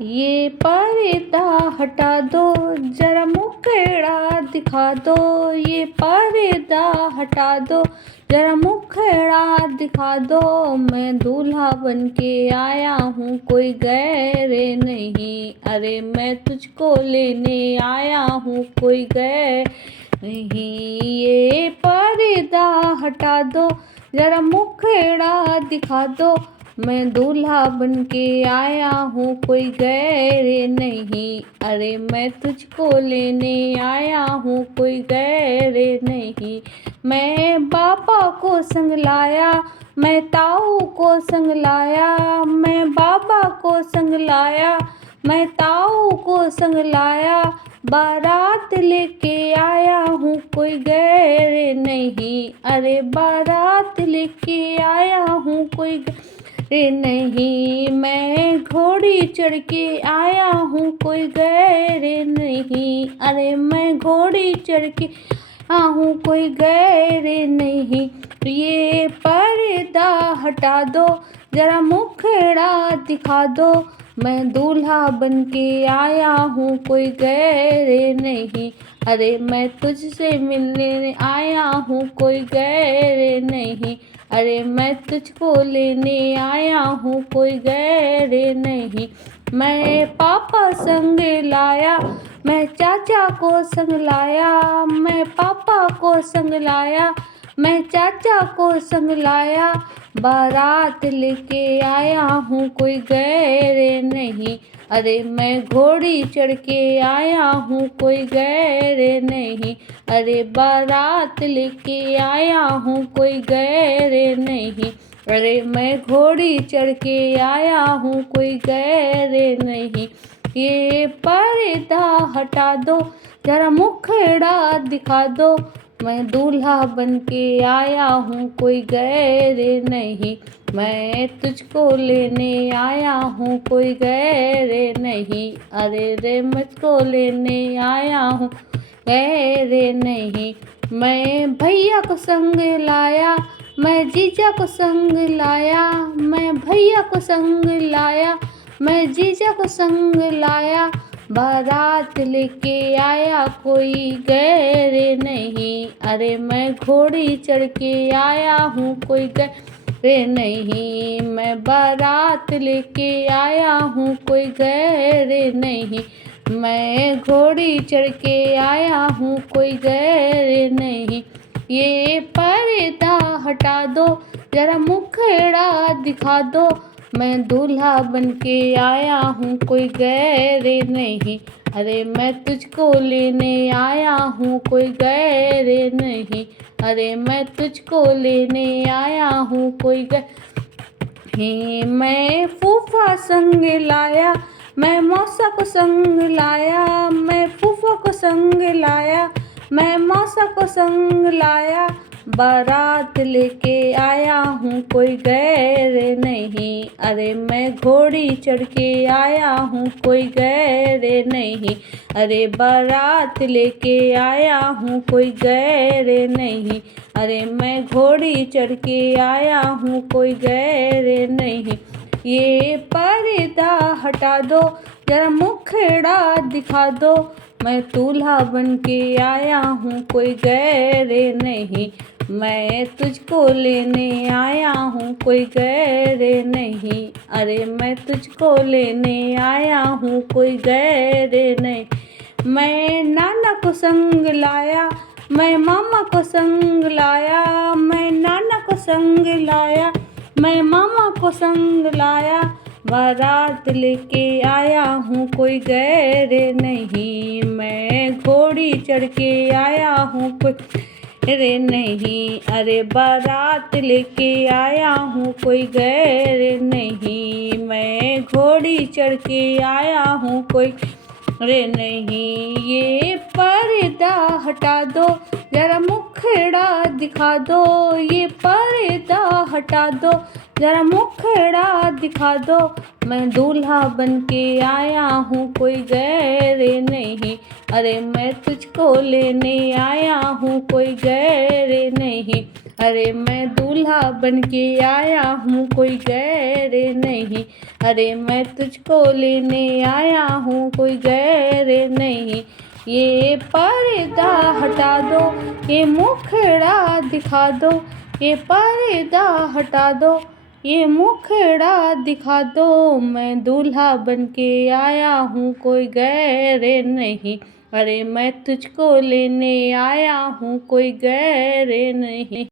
ये पर्दा हटा दो, जरा मुखड़ा दिखा दो। ये पर्दा हटा दो, जरा मुखड़ा दिखा दो। मैं दूल्हा बन के आया हूँ, कोई गैर नहीं। अरे मैं तुझको लेने आया हूँ, कोई गैर नहीं। ये पर्दा हटा दो, जरा मुखड़ा दिखा दो। मैं दूल्हा बन के आया हूँ, कोई गैर नहीं। अरे मैं तुझको लेने आया हूँ, कोई गैर नहीं। मैं बाबा को संग लाया, मैं ताऊ को संग लाया। मैं बाबा को संग लाया, मैं ताऊ को संग लाया। बारात लेके आया हूँ, कोई गैर नहीं। अरे बारात लेके आया हूँ, कोई गैर नहीं। मैं घोड़ी चढ़ के आया हूँ, कोई गैर नहीं। अरे मैं घोड़ी चढ़ के आया हूँ, कोई गैर नहीं। ये पर्दा हटा दो, जरा मुखड़ा दिखा दो। मैं दूल्हा बन के आया हूँ, कोई गैर नहीं। अरे मैं तुझसे मिलने आया हूँ, कोई गैर नहीं। अरे मैं तुझको लेने आया हूँ, कोई गैर नहीं। मैं पापा संग लाया, मैं चाचा को संग लाया। मैं पापा को संग लाया, मैं चाचा को संग लाया। बारात लेके आया हूँ, कोई गैर नहीं। अरे मैं घोड़ी चढ़ के आया हूँ, कोई गैर नहीं। अरे बारात लेके आया हूँ, कोई गैर नहीं। अरे मैं घोड़ी चढ़ के आया हूँ, कोई गैर नहीं। ये पर्दा हटा दो, जरा मुखड़ा दिखा दो। मैं दूल्हा बन के आया हूँ, कोई गैर नहीं। मैं तुझको लेने आया हूँ, कोई गैर नहीं। अरे रे मुझको लेने आया हूँ, गैर नहीं। मैं भैया को संग लाया, मैं जीजा को संग लाया। मैं भैया को संग लाया, मैं जीजा को संग लाया। बारात लेके आया, कोई गैर नहीं। अरे मैं घोड़ी चढ़ के आया हूँ, कोई गैर नहीं। मैं बारात लेके आया हूँ, कोई गैर नहीं। मैं घोड़ी चढ़ के आया हूँ, कोई गैर नहीं। ये पर्दा हटा दो, जरा मुखड़ा दिखा दो। मैं दूल्हा बन के आया हूँ, कोई गैर नहीं। अरे मैं तुझको लेने आया हूँ, कोई गैर नहीं। अरे मैं तुझको लेने आया हूँ, कोई गैर। मैं फूफा संग लाया, मैं मौसा को संग लाया। मैं फूफा को संग लाया, मैं मौसा को संग लाया। बारात लेके आया हूँ, कोई गैर नहीं। अरे मैं घोड़ी चढ़ के आया हूँ, कोई गैर नहीं। अरे बारात लेके आया हूँ, कोई गैर नहीं। अरे मैं घोड़ी चढ़ के आया हूँ, कोई गैर नहीं। ये पर्दा हटा दो, जरा मुखड़ा दिखा दो। मैं दूल्हा बन के आया हूँ, कोई गैर नहीं। मैं तुझको लेने आया हूँ, कोई गैर नहीं। अरे मैं तुझको लेने आया हूँ, कोई गैर नहीं। मैं नाना को संग लाया, मैं मामा को संग लाया। मैं नाना को संग लाया, मैं मामा को संग लाया। बारात लेके आया हूँ, कोई गैर नहीं। मैं घोड़ी चढ़ के आया हूँ, कोई गैर नहीं। अरे बारात लेके आया हूँ, कोई गैर नहीं। मैं घोड़ी चढ़ के आया हूँ, कोई रे नहीं। ये पर्दा हटा दो, जरा मुखड़ा दिखा दो। ये पर्दा हटा दो, जरा मुखड़ा दिखा दो। मैं दूल्हा बन के आया हूँ, कोई गैर नहीं। अरे मैं तुझको लेने आया हूँ, कोई गैर नहीं। अरे मैं दूल्हा बन के आया हूँ कोई गैर नहीं, अरे मैं तुझको लेने आया हूँ कोई गैर नहीं। ये पर्दा हटा दो, ये मुखड़ा दिखा दो, ये पर्दा हटा दो, ये मुखड़ा दिखा दो। मैं दूल्हा बन के आया हूँ कोई गैर नहीं, अरे मैं तुझको लेने आया हूँ कोई गैर नहीं।